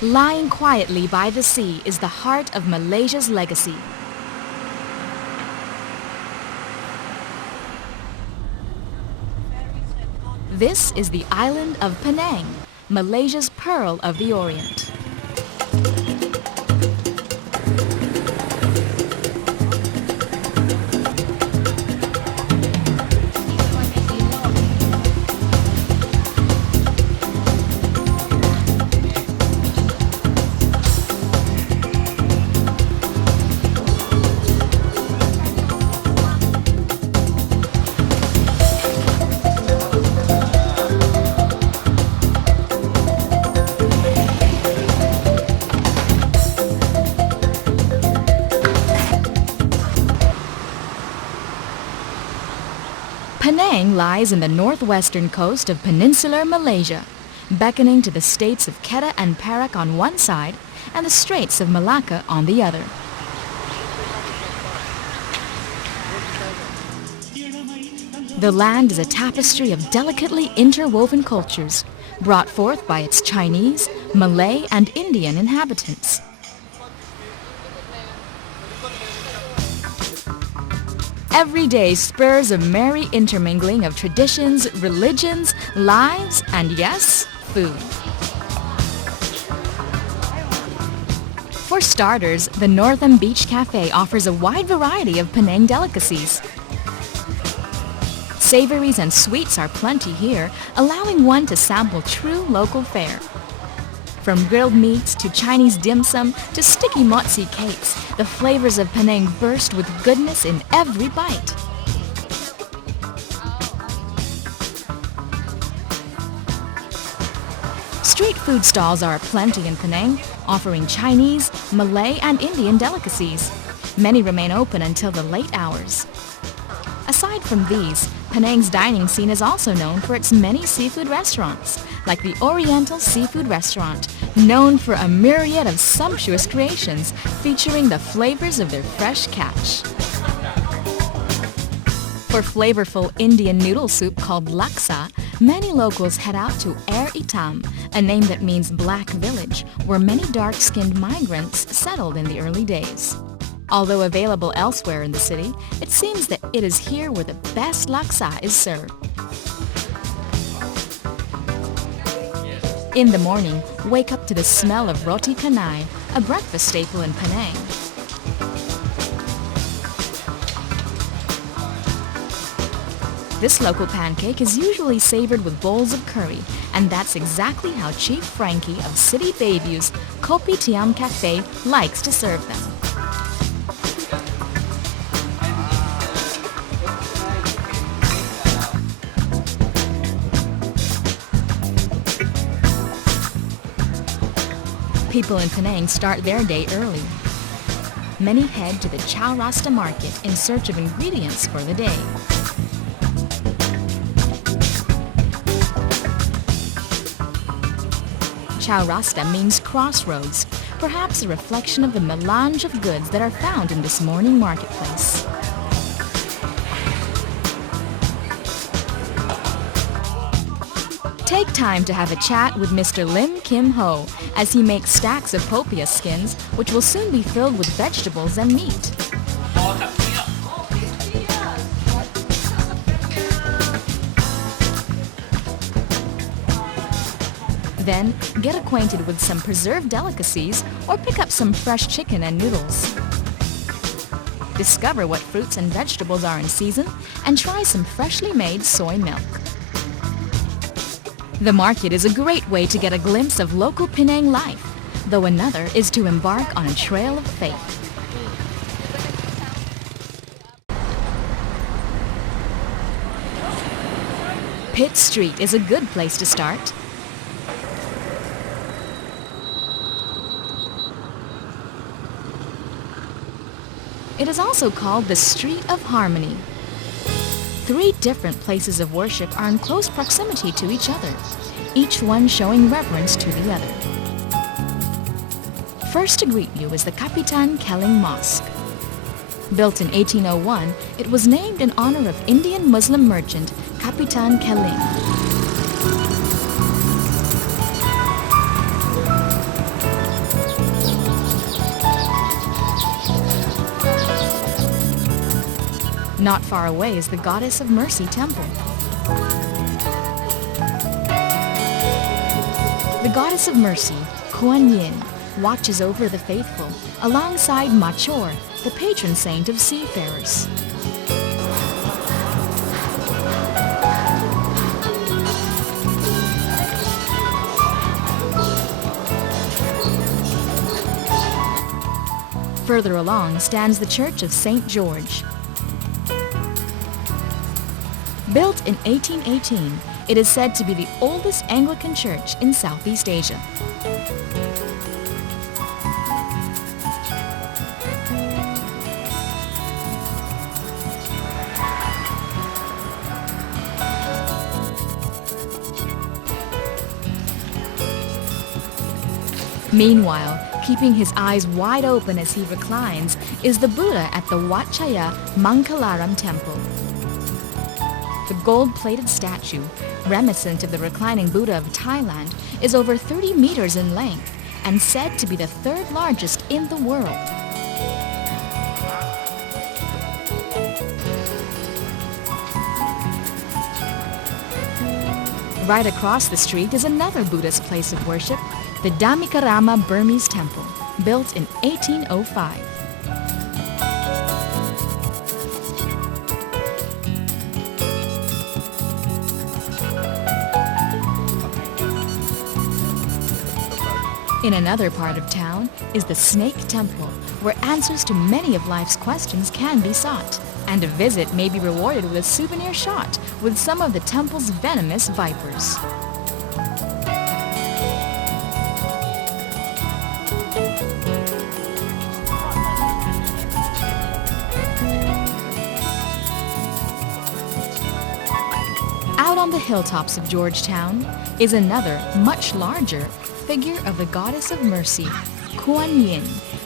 Lying quietly by the sea is the heart of Malaysia's legacy. This is the island of Penang, Malaysia's pearl of the Orient. Penang lies in the northwestern coast of peninsular Malaysia, beckoning to the states of Kedah and Perak on one side and the Straits of Malacca on the other. The land is a tapestry of delicately interwoven cultures, brought forth by its Chinese, Malay, and Indian inhabitants. Every day spurs a merry intermingling of traditions, religions, lives, and yes, food. For starters, the Northern Beach Cafe offers a wide variety of Penang delicacies. Savories and sweets are plenty here, allowing one to sample true local fare. From grilled meats to Chinese dim sum to sticky motzi cakes, the flavors of Penang burst with goodness in every bite. Street food stalls are aplenty in Penang, offering Chinese, Malay, and Indian delicacies. Many remain open until the late hours. Aside from these, Penang's dining scene is also known for its many seafood restaurants, like the Oriental Seafood Restaurant, known for a myriad of sumptuous creations featuring the flavors of their fresh catch. For flavorful Indian noodle soup called laksa, many locals head out to Air Itam, a name that means Black Village, where many dark-skinned migrants settled in the early days. Although available elsewhere in the city, it seems that it is here where the best laksa is served. In the morning, wake up to the smell of roti canai, a breakfast staple in Penang. This local pancake is usually savored with bowls of curry, and that's exactly how Chief Frankie of City Bayview's Kopitiam Cafe likes to serve them. People in Penang start their day early. Many head to the Chow Rasta market in search of ingredients for the day. Chow Rasta means crossroads, perhaps a reflection of the melange of goods that are found in this morning marketplace. Take time to have a chat with Mr. Lim Kim Ho as he makes stacks of popia skins, which will soon be filled with vegetables and meat. Then, get acquainted with some preserved delicacies or pick up some fresh chicken and noodles. Discover what fruits and vegetables are in season and try some freshly made soy milk. The market is a great way to get a glimpse of local Penang life, though another is to embark on a trail of faith. Pitt Street is a good place to start. It is also called the Street of Harmony. 3 different places of worship are in close proximity to each other, each one showing reverence to the other. First to greet you is the Kapitan Keling Mosque. Built in 1801, it was named in honor of Indian Muslim merchant Kapitan Keling. Not far away is the Goddess of Mercy Temple. The Goddess of Mercy, Kuan Yin, watches over the faithful alongside Ma Chor, the patron saint of seafarers. Further along stands the Church of St. George. Built in 1818, it is said to be the oldest Anglican church in Southeast Asia. Meanwhile, keeping his eyes wide open as he reclines, is the Buddha at the Wat Chaya Mangkalaram Temple. The gold-plated statue, reminiscent of the reclining Buddha of Thailand, is over 30 meters in length and said to be the third largest in the world. Right across the street is another Buddhist place of worship, the Dhammikarama Burmese Temple, built in 1805. In another part of town is the Snake Temple, where answers to many of life's questions can be sought, and a visit may be rewarded with a souvenir shot with some of the temple's venomous vipers. Out on the hilltops of Georgetown is another, much larger, figure of the Goddess of Mercy, Kuan Yin,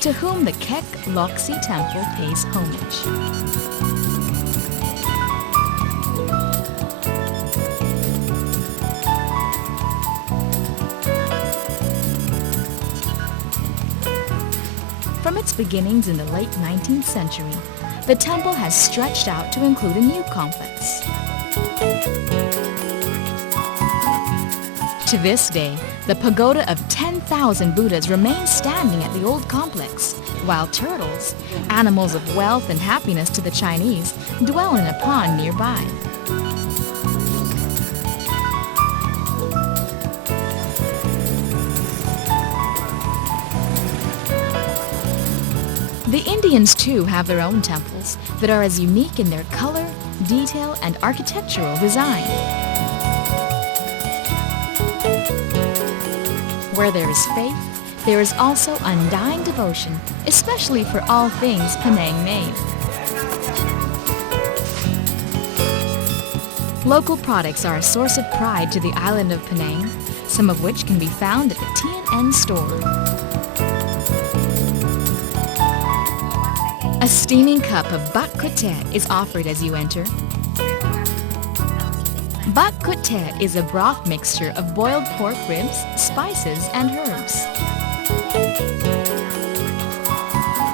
to whom the Kek Lok Si Temple pays homage. From its beginnings in the late 19th century, the temple has stretched out to include a new complex. To this day, the pagoda of 10,000 Buddhas remains standing at the old complex, while turtles, animals of wealth and happiness to the Chinese, dwell in a pond nearby. The Indians too have their own temples that are as unique in their color, detail, and architectural design. Where there is faith, there is also undying devotion, especially for all things Penang made. Local products are a source of pride to the island of Penang, some of which can be found at the TNN store. A steaming cup of bak kut teh is offered as you enter. Bak kut teh is a broth mixture of boiled pork ribs, spices, and herbs.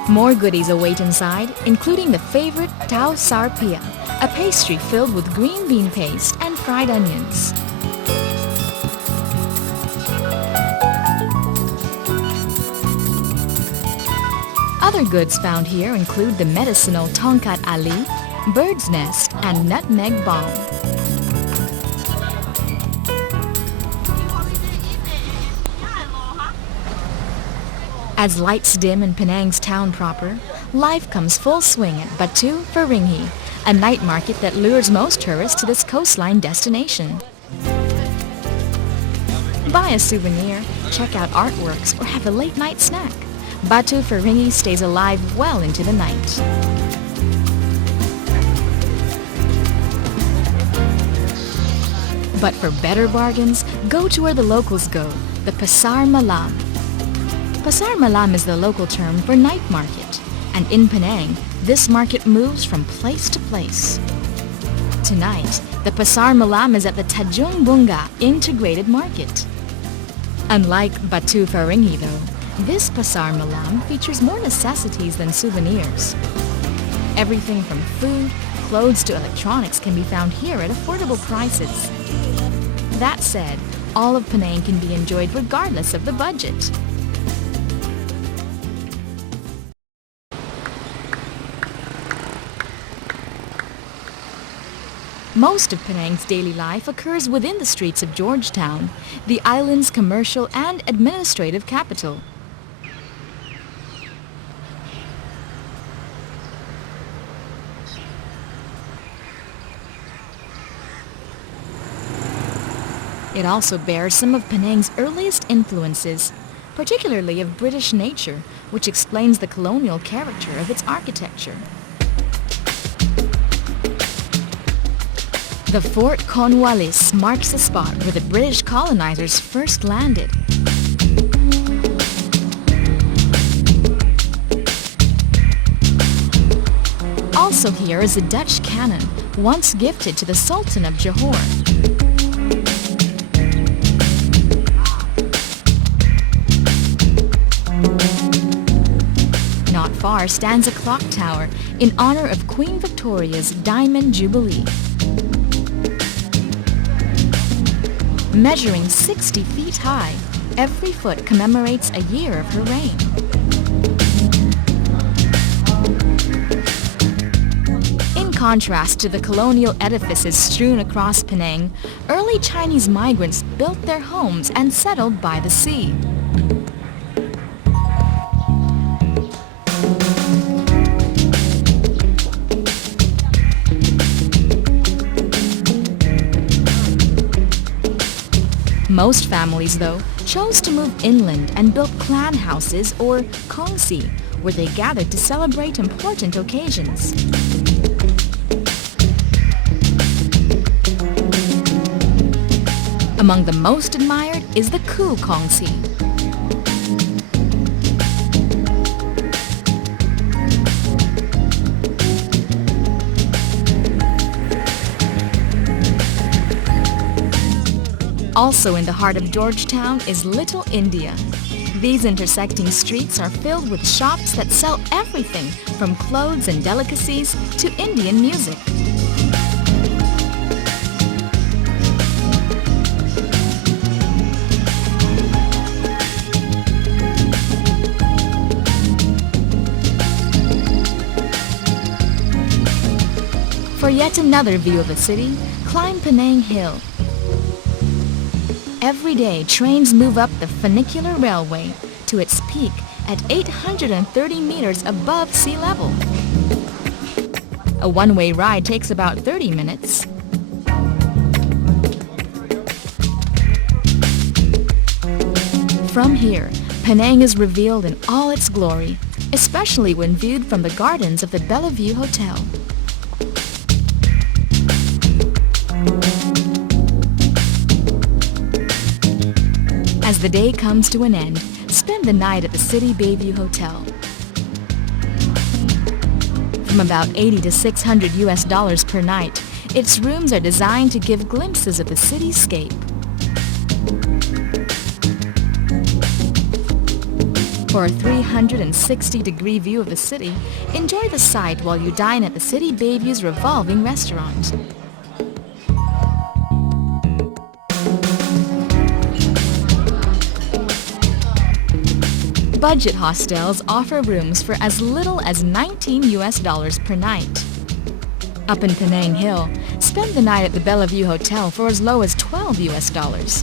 More goodies await inside, including the favorite tau sar pia, a pastry filled with green bean paste and fried onions. Other goods found here include the medicinal tongkat ali, bird's nest, and nutmeg balm. As lights dim in Penang's town proper, life comes full swing at Batu Ferringhi, a night market that lures most tourists to this coastline destination. Buy a souvenir, check out artworks, or have a late-night snack. Batu Ferringhi stays alive well into the night. But for better bargains, go to where the locals go, the Pasar Malam. Pasar Malam is the local term for night market, and in Penang, this market moves from place to place. Tonight, the Pasar Malam is at the Tanjung Bunga Integrated Market. Unlike Batu Ferringhi though, this Pasar Malam features more necessities than souvenirs. Everything from food, clothes to electronics can be found here at affordable prices. That said, all of Penang can be enjoyed regardless of the budget. Most of Penang's daily life occurs within the streets of Georgetown, the island's commercial and administrative capital. It also bears some of Penang's earliest influences, particularly of British nature, which explains the colonial character of its architecture. The Fort Cornwallis marks the spot where the British colonizers first landed. Also here is a Dutch cannon, once gifted to the Sultan of Johor. Not far stands a clock tower in honor of Queen Victoria's Diamond Jubilee. Measuring 60 feet high, every foot commemorates a year of her reign. In contrast to the colonial edifices strewn across Penang, early Chinese migrants built their homes and settled by the sea. Most families, though, chose to move inland and built clan houses or kongsi, where they gathered to celebrate important occasions. Among the most admired is the Ku Kongsi. Also in the heart of Georgetown is Little India. These intersecting streets are filled with shops that sell everything from clothes and delicacies to Indian music. For yet another view of the city, climb Penang Hill. Every day, trains move up the funicular railway to its peak at 830 meters above sea level. A one-way ride takes about 30 minutes. From here, Penang is revealed in all its glory, especially when viewed from the gardens of the Bellevue Hotel. As the day comes to an end, spend the night at the City Bayview Hotel. From about $80 to $600 per night, its rooms are designed to give glimpses of the cityscape. For a 360-degree view of the city, enjoy the sight while you dine at the City Bayview's revolving restaurant. Budget hostels offer rooms for as little as $19 per night. Up in Penang Hill, spend the night at the Bellevue Hotel for as low as $12.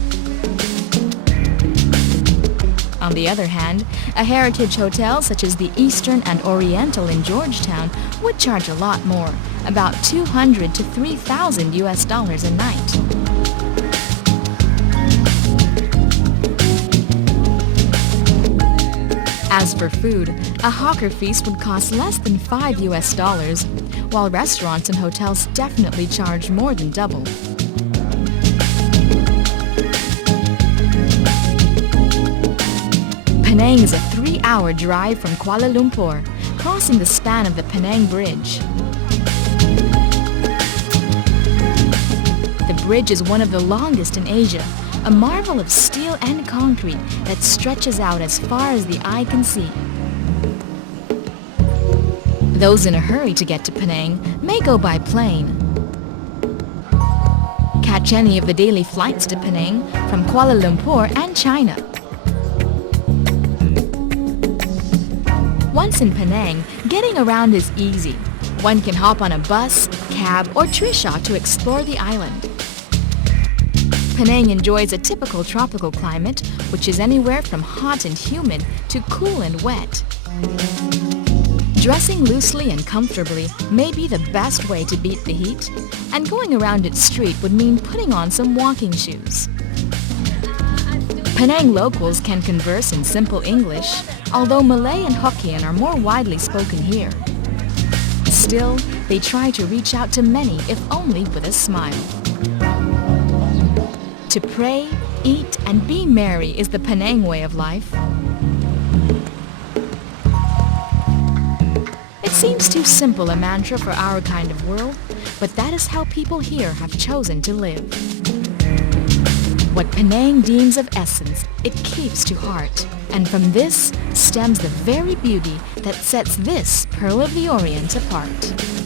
On the other hand, a heritage hotel such as the Eastern and Oriental in Georgetown would charge a lot more, about $200 to $3,000 a night. As for food, a hawker feast would cost less than $5, while restaurants and hotels definitely charge more than double. Penang is a 3-hour drive from Kuala Lumpur, crossing the span of the Penang Bridge. The bridge is one of the longest in Asia, a marvel of steel and concrete that stretches out as far as the eye can see. Those in a hurry to get to Penang may go by plane. Catch any of the daily flights to Penang from Kuala Lumpur and China. Once in Penang, getting around is easy. One can hop on a bus, cab, or trishaw to explore the island. Penang enjoys a typical tropical climate, which is anywhere from hot and humid to cool and wet. Dressing loosely and comfortably may be the best way to beat the heat, and going around its street would mean putting on some walking shoes. Penang locals can converse in simple English, although Malay and Hokkien are more widely spoken here. Still, they try to reach out to many, if only with a smile. To pray, eat, and be merry is the Penang way of life. It seems too simple a mantra for our kind of world, but that is how people here have chosen to live. What Penang deems of essence, it keeps to heart, and from this stems the very beauty that sets this Pearl of the Orient apart.